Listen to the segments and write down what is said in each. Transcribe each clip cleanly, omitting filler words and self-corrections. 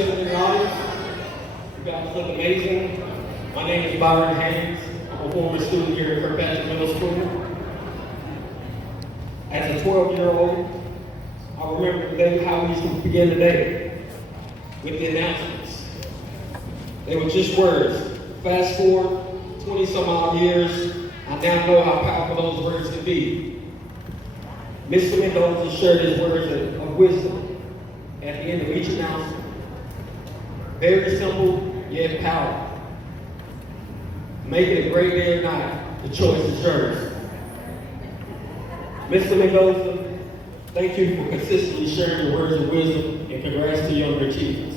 In the audience, you guys look amazing. My name is Byron Haynes. I'm a former student here at Kirkpatrick Middle School. As a 12-year-old, I remember the day how we used to begin the day with the announcements. They were just words. Fast forward 20 some odd years, I now know how powerful those words can be. Mr. Mendoza shared his words of wisdom at the end of each announcement. Very simple, yet powerful. Make it a great day or night. The choice is yours. Mr. Mendoza, thank you for consistently sharing your words of wisdom, and congrats to you on your achievements.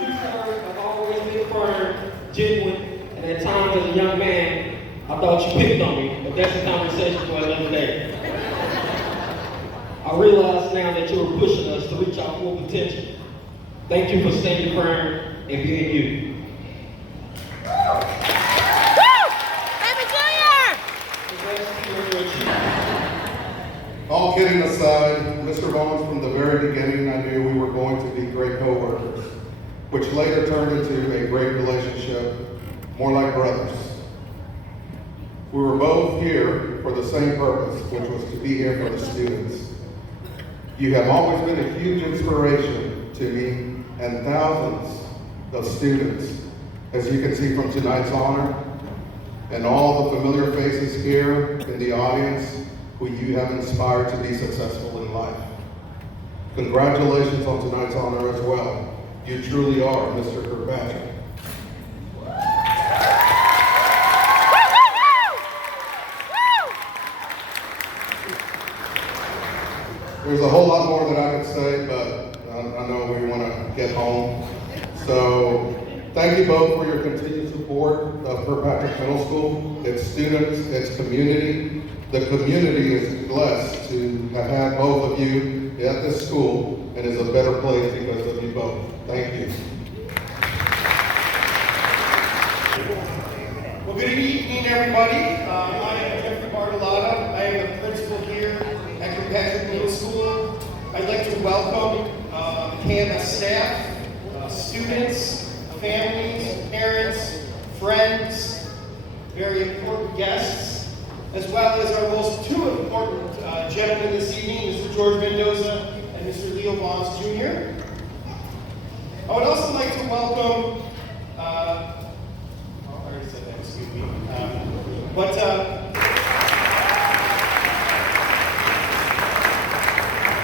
You, sir, have always been firm, genuine, and at times as a young man, I thought you picked on me, but that's a conversation for another day. I realize now that you are pushing us to reach our full potential. Thank you for staying firm and being you. All kidding aside, Mr. Bones, from the very beginning, I knew we were going to be great co-workers, which later turned into a great relationship, more like brothers. We were both here for the same purpose, which was to be here for the students. You have always been a huge inspiration to me and thousands of students, as you can see from tonight's honor, and all the familiar faces here in the audience who you have inspired to be successful in life. Congratulations on tonight's honor as well. You truly are Mr. Kirkpatrick. There's a whole lot more that I could say, but I know we want to get home. So thank you both for your continued support of Kirkpatrick Middle School, its students, its community. The community is blessed to have had both of you at this school and is a better place because of you both. Thank you. Well, good evening, everybody. I am Jeffrey Bartolotta. I am the principal here at Kirkpatrick Middle School. I'd like to welcome campus staff, students, families, parents, friends, very important guests, as well as our most two important gentlemen this evening, Mr. George Mendoza and Mr. Leo Bonds Jr. I would also like to welcome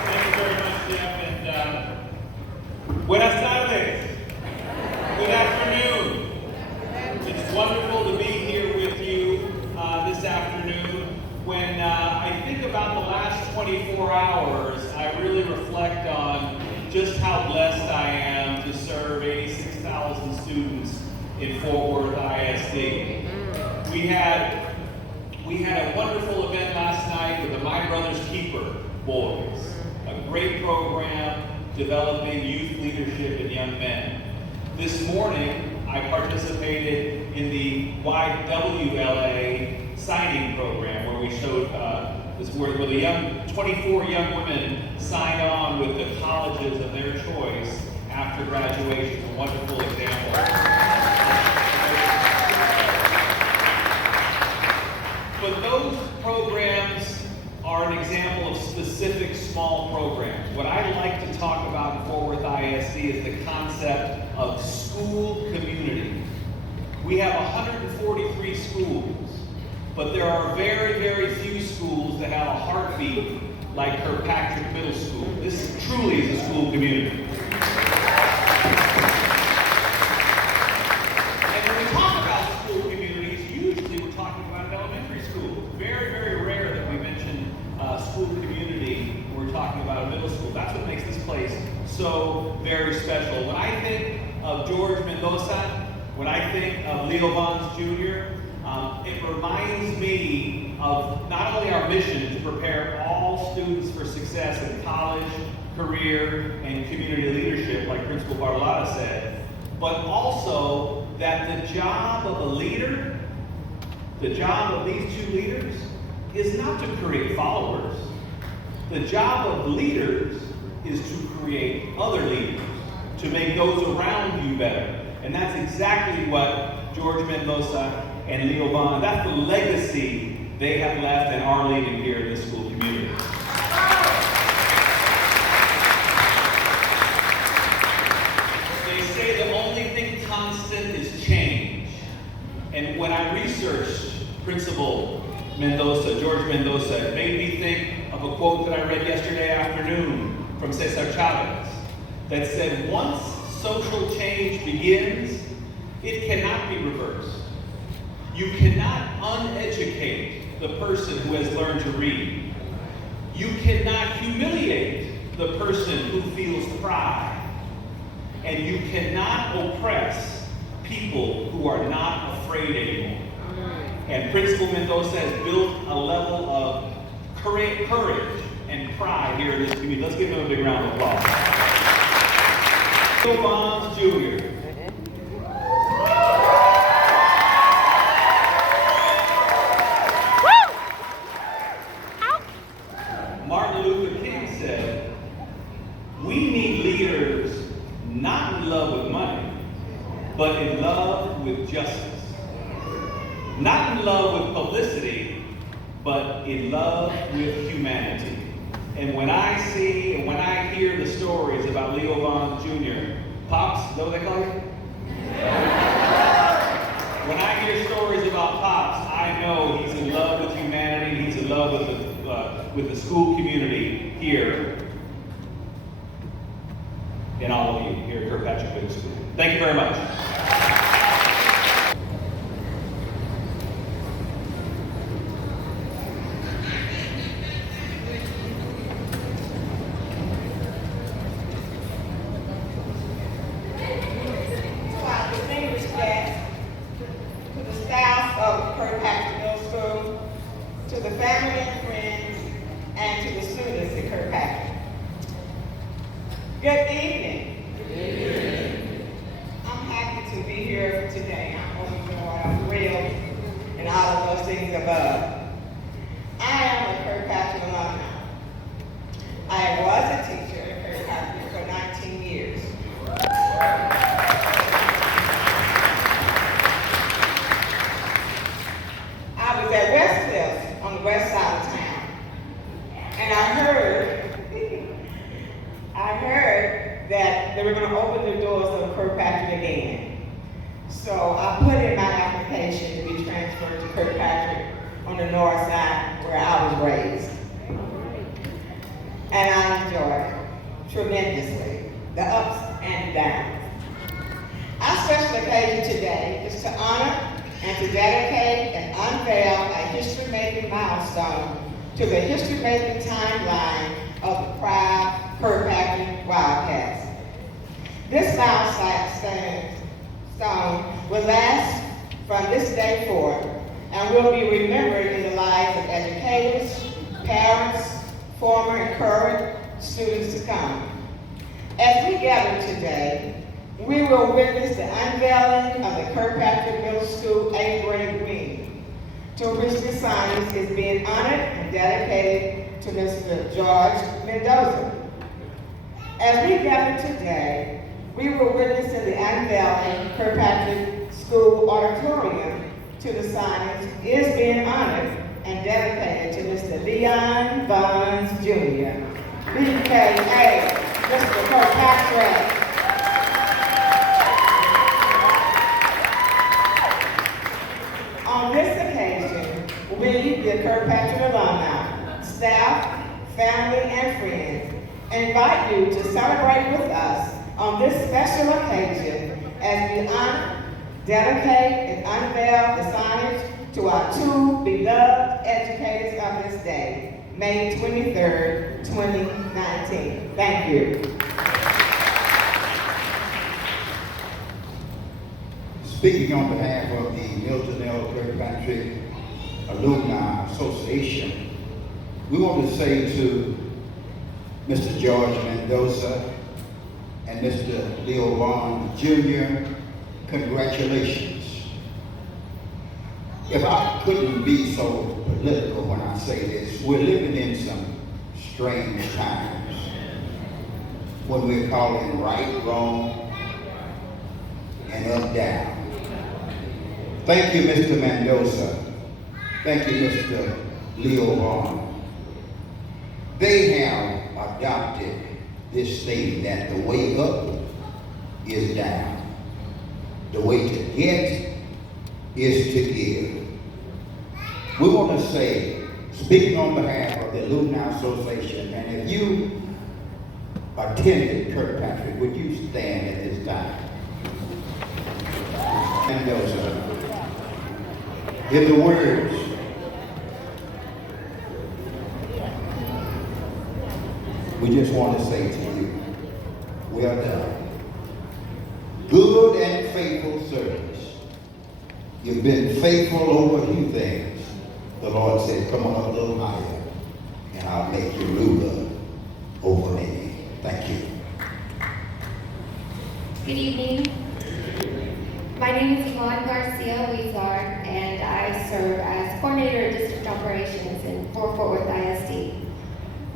Thank you very much, Jeff, and buenas tardes. Good afternoon. It's wonderful to be here with you this afternoon. When I think about the last 24 hours, I really reflect on just how blessed I am to serve 86,000 students in Fort Worth ISD. We had a wonderful event last night with the My Brother's Keeper boys, a great program developing youth leadership in young men. This morning, I participated in the YWLA signing program where we showed where the 24 young women signed on with the colleges of their choice after graduation. A wonderful example. But those programs are an example of specific small programs. What I like to talk about in Fort Worth ISD is the concept of school community. We have 143 schools, but there are very, very few schools that have a heartbeat like Kirkpatrick Middle School. This truly is a school community. And when we talk about school communities, usually we're talking about elementary schools. Very, very rare that we mention school community when we're talking about a middle school. That's what makes this place so very special. When I think of George Mendoza, when I think of Leo Bonds Jr., it reminds me of not only our mission to prepare all students for success in college, career, and community leadership, like Principal Bartolotta said, but also that the job of a leader The job of these two leaders is not to create followers. The job of leaders is to create other leaders, to make those around you better. And that's exactly what George Mendoza and Leo Vaughn, that's the legacy they have left and are leaving here in this school community. They say the only thing constant is change. And when I researched Principal Mendoza, George Mendoza, it made me think of a quote that I read yesterday afternoon from Cesar Chavez that said, once social change begins, it cannot be reversed. You cannot uneducate the person who has learned to read. You cannot humiliate the person who feels pride. And you cannot oppress people who are not afraid anymore. And Principal Mendoza has built a level of courage and pride here in this community. Let's give him a big round of applause. Leo Vaughn Jr. Martin Luther King said, we need leaders not in love with money, but in love with justice. Not in love with publicity, but in love with humanity. And when I see and when I hear the stories about Leo Vaughn Jr., Pops, is that what they call you? When I hear stories about Pops, I know he's in love with humanity, he's in love with the school community here, and all of you here at Kirkpatrick Middle School. Thank you very much. Kirkpatrick Middle School, to the family and friends, and to the students at Kirkpatrick. Good evening. Good evening. I'm happy to be here today. I'm overjoyed, I'm thrilled, and all of those things above. I am a Kirkpatrick alumni. I was a teacher at Kirkpatrick for 19 years. I was at Westcliff on the west side of town, and I heard that they were going to open the doors of Kirkpatrick again. So I put in my application to be transferred to Kirkpatrick on the north side where I was raised. And I enjoyed it tremendously, the ups and downs. Our special occasion today is to honor and to dedicate and unveil a history-making milestone to the history-making timeline of the proud Kirkpatrick Wildcats. This milestone will last from this day forward and will be remembered in the lives of educators, parents, former and current students to come. As we gather today, we will witness the unveiling of the Kirkpatrick Middle School 8th grade wing, to which the science is being honored and dedicated to Mr. George Mendoza. As we gather today, we will witness in the unveiling Kirkpatrick School Auditorium to the science is being honored and dedicated to Mr. Leon Vaughn Jr., BKA, Mr. Kirkpatrick. On this occasion, we, the Kirkpatrick alumni, staff, family, and friends, invite you to celebrate with us on this special occasion as we honor, dedicate, and unveil the signage to our two beloved educators of this day, May 23rd, 2019. Thank you. Speaking on behalf of the Milton L. Kirkpatrick Alumni Association, we want to say to Mr. George Mendoza and Mr. Leo Vaughn Jr., congratulations. if I couldn't be so political when I say this, we're living in some strange times when we're calling right, wrong, and up, down. Thank you, Mr. Mendoza. Thank you, Mr. Leo Vaughn. They have adopted this statement that the way up is down. The way to get is to give. We want to say, speaking on behalf of the Alumni Association, and if you attended Kirkpatrick, would you stand at this time? Mendoza. In the words, we just want to say to you, well done. Good and faithful service. You've been faithful over a few things. The Lord said, come on a little higher, and I'll make you ruler over many. Thank you. Good evening. My name is Yvonne Garcia-Huizar, and I serve as coordinator of district operations for Fort Worth ISD.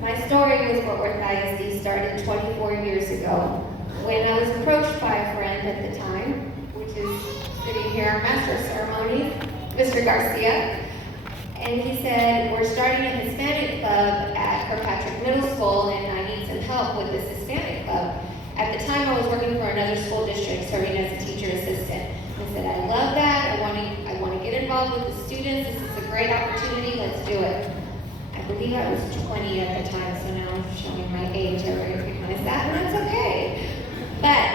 My story with Fort Worth ISD started 24 years ago when I was approached by a friend at the time, which is sitting here, our master of ceremonies, Mr. Garcia. And he said, we're starting a Hispanic club at Kirkpatrick Middle School, and I need some help with this Hispanic club. At the time, I was working for another school district, serving as a teacher assistant. I said, I love that. I want to get involved with the students. This is a great opportunity. Let's do it. I believe I was 20 at the time, so now I'm showing my age. I recognize that, and that's okay. But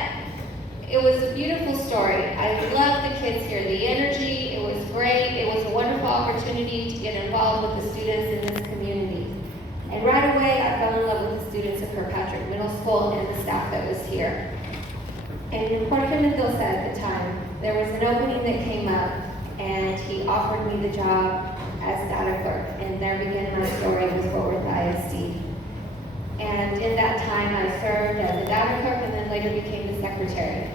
it was a beautiful story. I love the kids here. The energy, it was great. It was a wonderful opportunity to get involved with the students in this community. And right away, I fell in love with the students at Kirkpatrick Middle School and the staff that was here. And Jorge Mendoza at the time, there was an opening that came up, and he offered me the job as data clerk. And there began my story with Fort Worth ISD. And in that time, I served as a data clerk and then later became the secretary.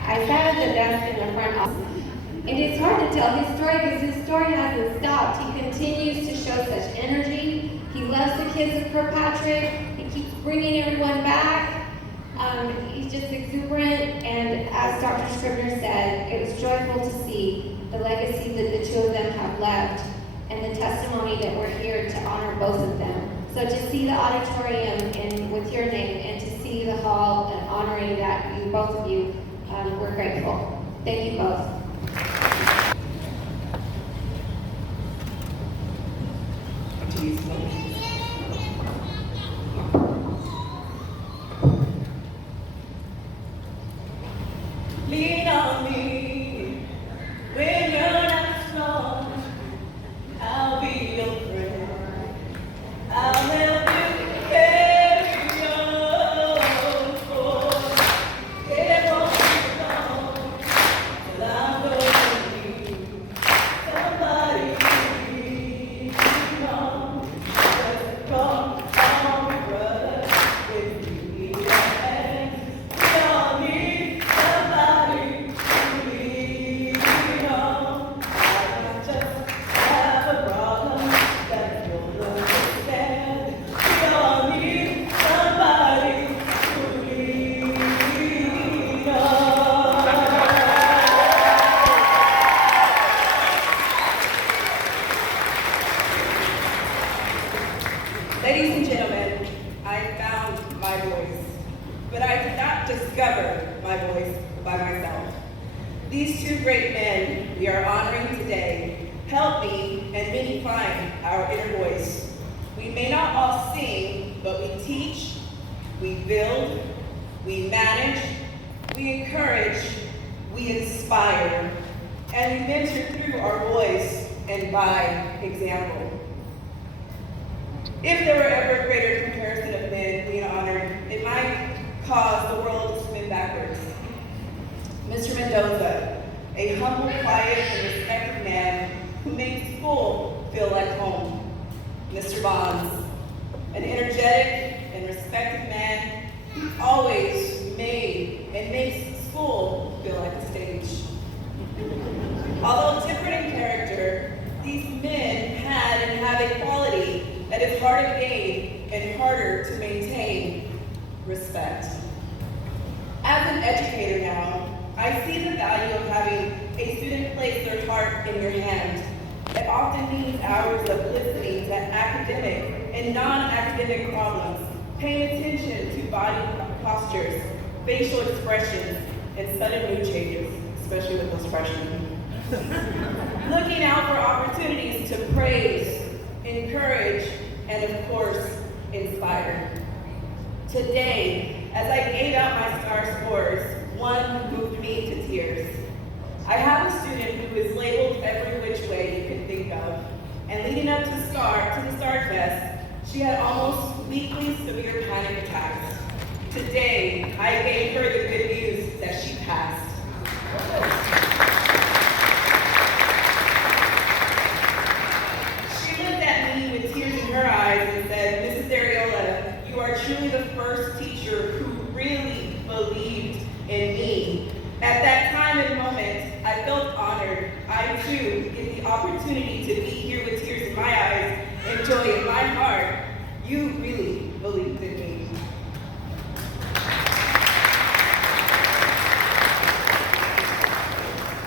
I sat at the desk in the front office. And it's hard to tell his story because his story hasn't stopped. He continues to show such energy. He loves the kids of Kirkpatrick. He keeps bringing everyone back. He's just exuberant. And as Dr. Scribner said, it was joyful to see the legacy that the two of them have left and the testimony that we're here to honor both of them. So to see the auditorium with your name and to see the hall and honoring that, you both of you, we're grateful. Thank you both. Lean on me when you're not strong. I'll be your friend. I'll help you carry on. For it won't be long till I'm gonna need somebody to lean on. Just come on, brother, if you need a hand. We all need somebody to lean on. I might just have a problem that you'll understand. We all need somebody to lean on. Ladies and gentlemen, I found my voice, but I did not discover my voice by myself. These two great men we are honoring today helped me and many find our inner voice. We may not all sing, but we teach, we build, we manage, we encourage, we inspire, and we mentor through our voice and by example. If there were ever a greater comparison of men being honored, it might cause the world to spin backwards. Mr. Mendoza, a humble, quiet, and respected man who makes school feel like home. Mr. Bonds, an energetic and respected man who always made and makes school feel like a stage. Although different in character, these men had and have a quality that is hard to gain and harder to maintain: respect. As an educator now, I see the value of having a student place their heart in your hand. It often means hours of listening to academic and non-academic problems, paying attention to body postures, facial expressions, and sudden mood changes, especially with those freshmen. Looking out for opportunities to praise, encourage, and of course, inspire. Today, as I gave out my star scores, one moved me to tears. I have a student who is labeled every which way you can think of, and leading up to the Star Fest, she had almost weekly severe panic attacks. Today, I gave her the good news that she passed. She looked at me with tears in her eyes and said, "Mrs. Dariola, you are truly the first teacher who really believed in me." At that time and moment, I felt honored. I too get the opportunity to be here with tears in my eyes and joy in my heart. You really believed in me.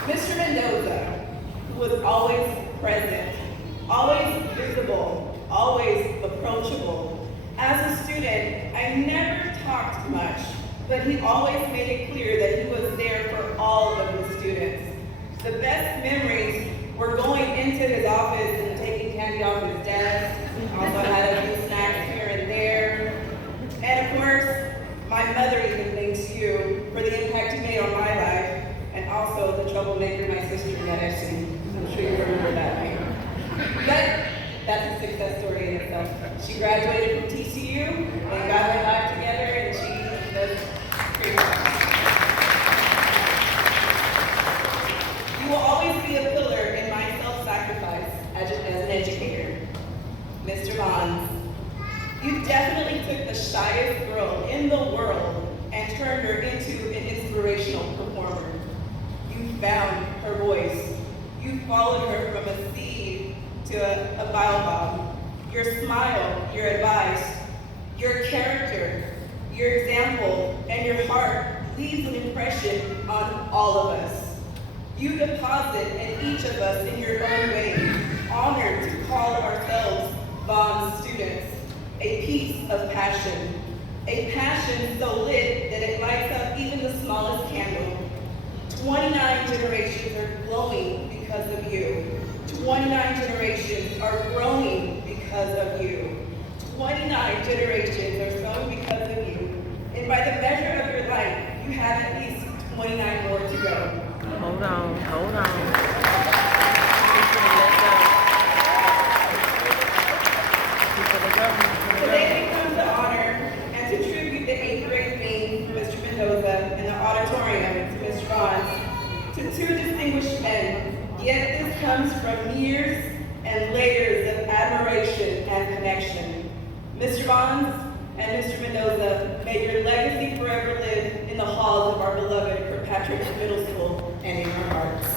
Mr. Mendoza, who was always present, always visible, always approachable. As a student, I never talked much, but he always made it clear that he was there for all of his students. The best memories were going into his office and taking candy off his desk. Also had a few snacks here and there. And of course, my mother even thanks you for the impact you made on my life, and also the troublemaker, my sister, that I see. I'm sure you remember that name. But that's a success story in itself. She graduated from TCU and got her life together, and she does great work. You will always be a pillar in my self-sacrifice as an educator. Mr. Bonds, you definitely took the shyest girl in the world and turned her into an inspirational performer. You found her voice. You followed her from a seed to a baobab. Your smile, your advice, your character, your example, and your heart leaves an impression on all of us. You deposit in each of us in your own way, honored to call ourselves Bond students, a piece of passion. A passion so lit that it lights up even the smallest candle. 29 generations are glowing because of you. 29 generations are growing because of you. 29 generations are sown because of you. And by the measure of your life, you have at least 29 more to go. Hold on, hold on. Today becomes the honor and to tribute the 8th grade theme for Mr. Mendoza and the auditorium to Ms. Bonds, to two distinguished men, yet this comes from years and layers of admiration and connection. Mr. Bonds and Mr. Mendoza, may your legacy forever live in the halls of our beloved Kirkpatrick Middle School and in our hearts.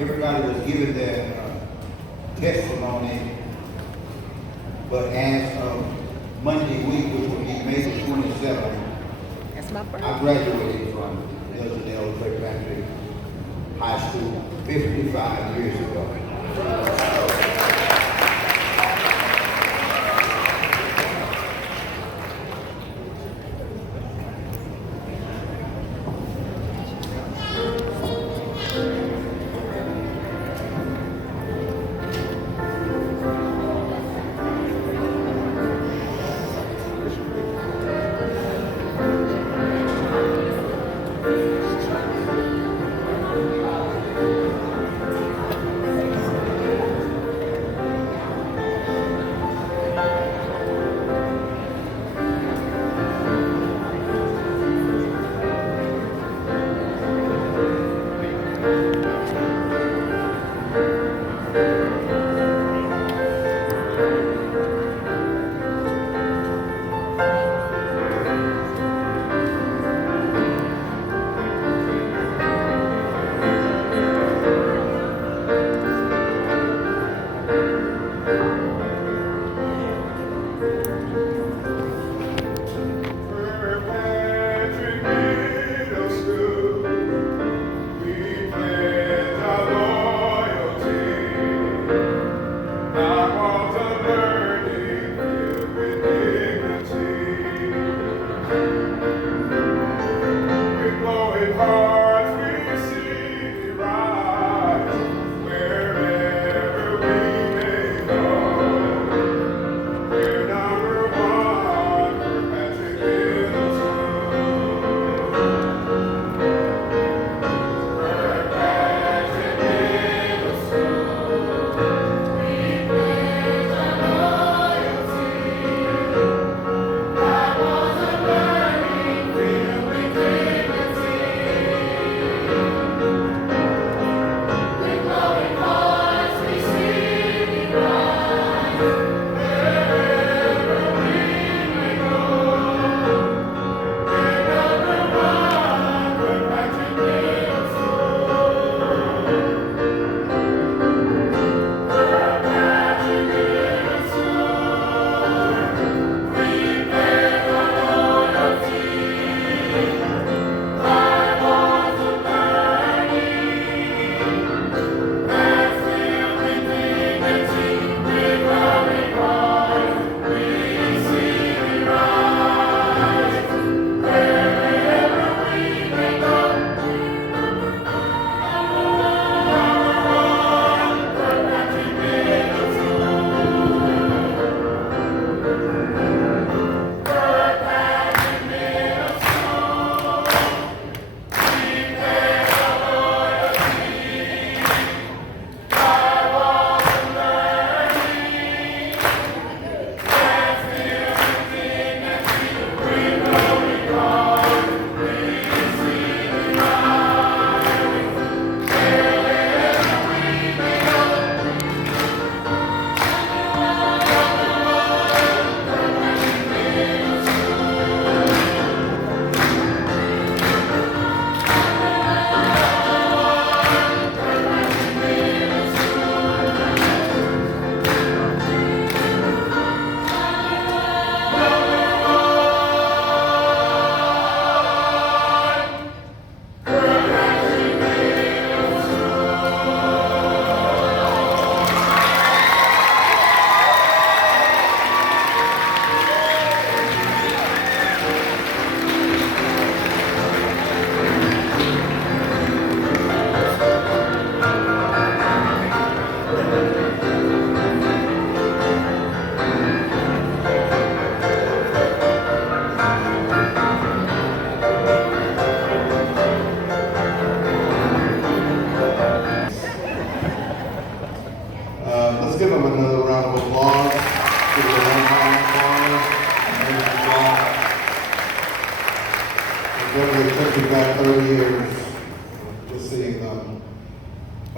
Everybody was given their testimony, but as of Monday week, which will be May the 27th, That's my birthday. I graduated from Kirkpatrick High School 55 years ago.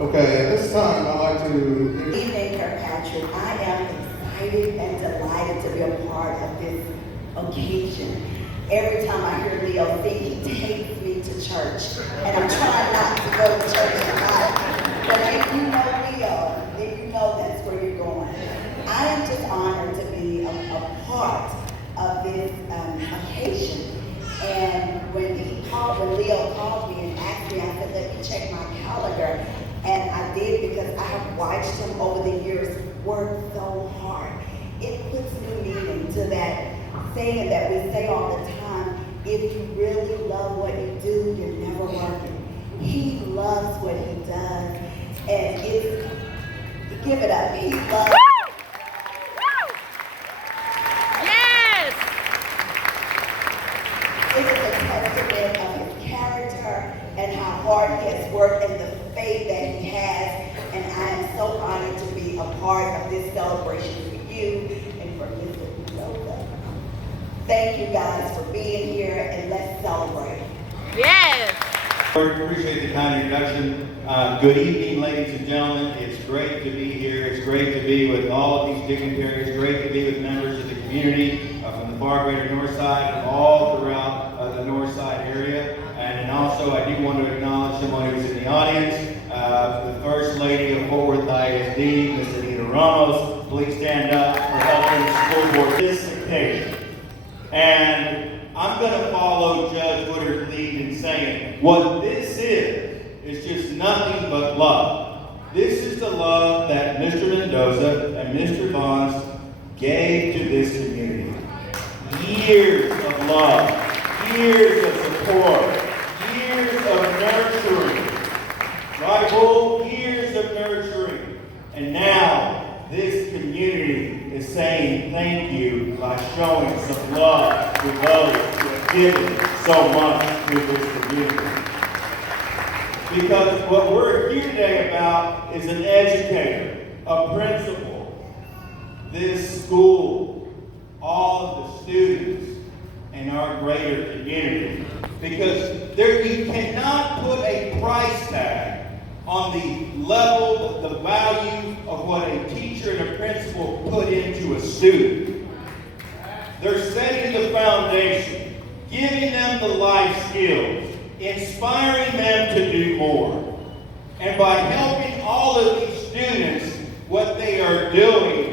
Okay, at this time, I'd like to Good evening, Kirkpatrick. I am excited and delighted to be a part of this occasion. Every time I hear Leo sing, he takes me to church. And I'm trying not to go to church a lot. But if you know Leo, then you know that's where you're going. I am just honored to be a part of this occasion. And when Leo called me and asked me, I said, let me check my calendar. And I did because I have watched him over the years work so hard. It puts new meaning to that saying that we say all the time, if you really love what you do, you're never working. He loves what he does. And give it up. He loves Yes! It is a testament of his character and how hard he has worked and the faith that he has. And I am so honored to be a part of this celebration for you and for Mr. Mendoza. Thank you guys for being here and let's celebrate. Yes! Appreciate the kind introduction. Good evening, ladies and gentlemen. It's great to be here. It's great to be with all of these dignitaries. It's great to be with members of the community from the far greater north side, from all throughout the north side area. And also, I do want to acknowledge someone who's in the audience, the First Lady of Fort Worth ISD, Ms. Anita Ramos. Please stand up for helping the school board this occasion. And I'm going to follow Judge Woodard's lead in saying what this is just nothing but love. This is the love that Mr. Mendoza and Mr. Bonds gave to this community. Years of love, years of support, years of nurturing. Right, Bull? Years of nurturing. And now this community is saying thank you by showing some love to those who have given so much to this community. Because what we're here today about is an educator, a principal, this school, all of the students, and our greater community. Because you cannot put a price tag on the level, the value of what a teacher and a principal put into a student. They're setting the foundation, giving them the life skills, inspiring them to do more. And by helping all of these students, what they are doing